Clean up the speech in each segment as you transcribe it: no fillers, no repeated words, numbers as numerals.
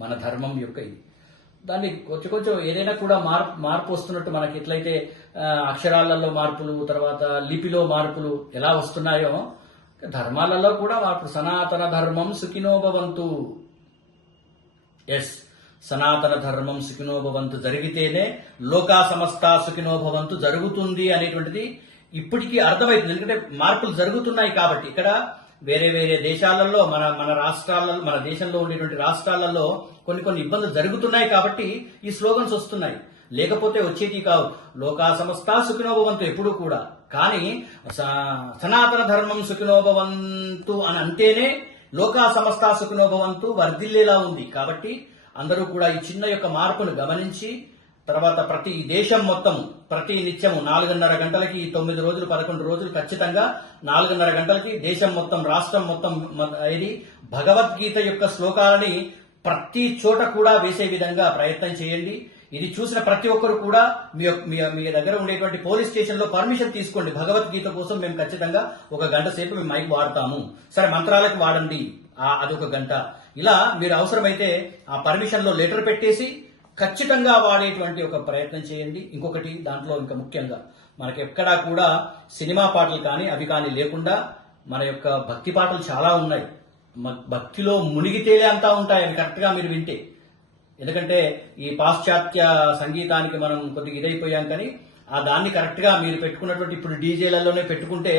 మన ధర్మం యొక్క ఇది. దాన్ని కొంచెం కొంచెం ఏదైనా కూడా మార్పు వస్తున్నట్టు మనకి ఎట్లయితే అక్షరాలలో మార్పులు, తర్వాత లిపిలో మార్పులు ఎలా వస్తున్నాయో ధర్మాలలో కూడా మార్పు. సనాతన ధర్మం సుఖినో భవంతు. ఎస్, సనాతన ధర్మం సుఖినో భవంతు జరిగితేనే లోకా సమస్త సుఖినో భవంతు జరుగుతుంది అనేటువంటిది ఇప్పటికీ అర్థమవుతుంది. ఎందుకంటే మార్పులు జరుగుతున్నాయి కాబట్టి. ఇక్కడ వేరే వేరే దేశాలలో మన రాష్ట్రాలలో, మన దేశంలో ఉండేటువంటి రాష్ట్రాలలో కొన్ని ఇబ్బందులు జరుగుతున్నాయి కాబట్టి ఈ స్లోగన్స్ వస్తున్నాయి. లేకపోతే వచ్చేటి కావు. లోకా సమస్త సుఖినో భవంతు ఎప్పుడు కూడా. కానీ సనాతన ధర్మం సుఖినో భవంతు అని అంటేనే లోకా సమస్త సుఖినో భవంతు వర్ధిల్లేలా ఉంది. కాబట్టి అందరూ కూడా ఈ చిన్న యొక్క మార్పును గమనించి తర్వాత ప్రతి దేశం మొత్తం ప్రతి నిత్యము 4:30 గంటలకి 9 రోజులు 11 రోజులు ఖచ్చితంగా 4:30 గంటలకి దేశం మొత్తం, రాష్ట్రం మొత్తం ఇది భగవద్గీత యొక్క శ్లోకాలని ప్రతి చోట కూడా వేసే విధంగా ప్రయత్నం చేయండి. ఇది చూసిన ప్రతి ఒక్కరు కూడా మీ దగ్గర ఉండేటువంటి పోలీస్ స్టేషన్ లో పర్మిషన్ తీసుకోండి. భగవద్గీత కోసం మేము ఖచ్చితంగా 1 గంట సేపు మేము మైక్ వాడతాము. సరే, మంత్రాలకు వాడండి, అదొక గంట. ఇలా మీరు అవసరమైతే ఆ పర్మిషన్ లో లెటర్ పెట్టేసి ఖచ్చితంగా వాడేటువంటి ఒక ప్రయత్నం చేయండి. ఇంకొకటి దాంట్లో ఇంకా ముఖ్యంగా మనకి ఎక్కడా కూడా సినిమా పాటలు కానీ అవి కానీ లేకుండా మన యొక్క భక్తి పాటలు చాలా ఉన్నాయి. భక్తిలో మునిగితేలే అంతా ఉంటాయి అవి కరెక్ట్ గా మీరు వింటే. ఎందుకంటే ఈ పాశ్చాత్య సంగీతానికి మనం కొద్దిగా ఇదైపోయాం, కానీ దాన్ని కరెక్ట్ గా మీరు పెట్టుకున్నటువంటి ఇప్పుడు డీజేలలోనే పెట్టుకుంటే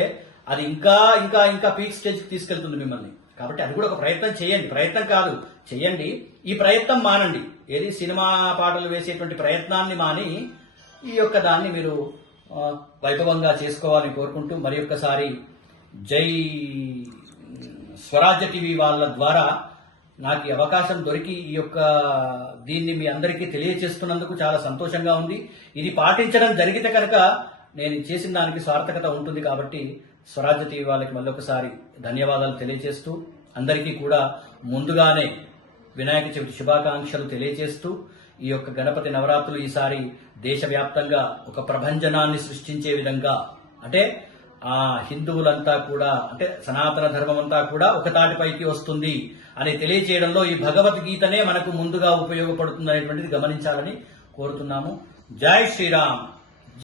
అది ఇంకా ఇంకా ఇంకా పీక్ స్టేజ్ కి తీసుకెళ్తుంది మిమ్మల్ని. కాబట్టి అది కూడా ఒక ప్రయత్నం చేయండి. ప్రయత్నం కాదు, చేయండి. ఈ ప్రయత్నం మానండి. ఏది సినిమా పాటలు వేసేటువంటి ప్రయత్నాన్ని మాని ఈ యొక్క దాన్ని మీరు వైభవంగా చేసుకోవాలని కోరుకుంటూ మరి ఒక్కసారి జై స్వరాజ్య టీవీ వాళ్ళ ద్వారా నాకు ఈ అవకాశం దొరికి ఈ యొక్క దీన్ని మీ అందరికీ తెలియజేస్తున్నందుకు చాలా సంతోషంగా ఉంది. ఇది పాటించడం జరిగితే కనుక నేను చేసిన దానికి సార్థకత ఉంటుంది. కాబట్టి స్వరాజ్య టీవీ వాళ్ళకి మళ్ళొకసారి ధన్యవాదాలు తెలియజేస్తూ అందరికీ కూడా ముందుగానే వినాయక చవితి శుభాకాంక్షలు తెలియజేస్తూ ఈ యొక్క గణపతి నవరాత్రులు ఈసారి దేశవ్యాప్తంగా ఒక ప్రభంజనాన్ని సృష్టించే విధంగా, అంటే హిందువులంతా కూడా, అంటే సనాతన ధర్మం అంతా కూడా ఒక తాటిపైకి వస్తుంది అని తెలియజేయడంలో ఈ భగవద్గీతనే మనకు ముందుగా ఉపయోగపడుతుంది అనేటువంటిది గమనించాలని కోరుతున్నాము. జై శ్రీరామ్.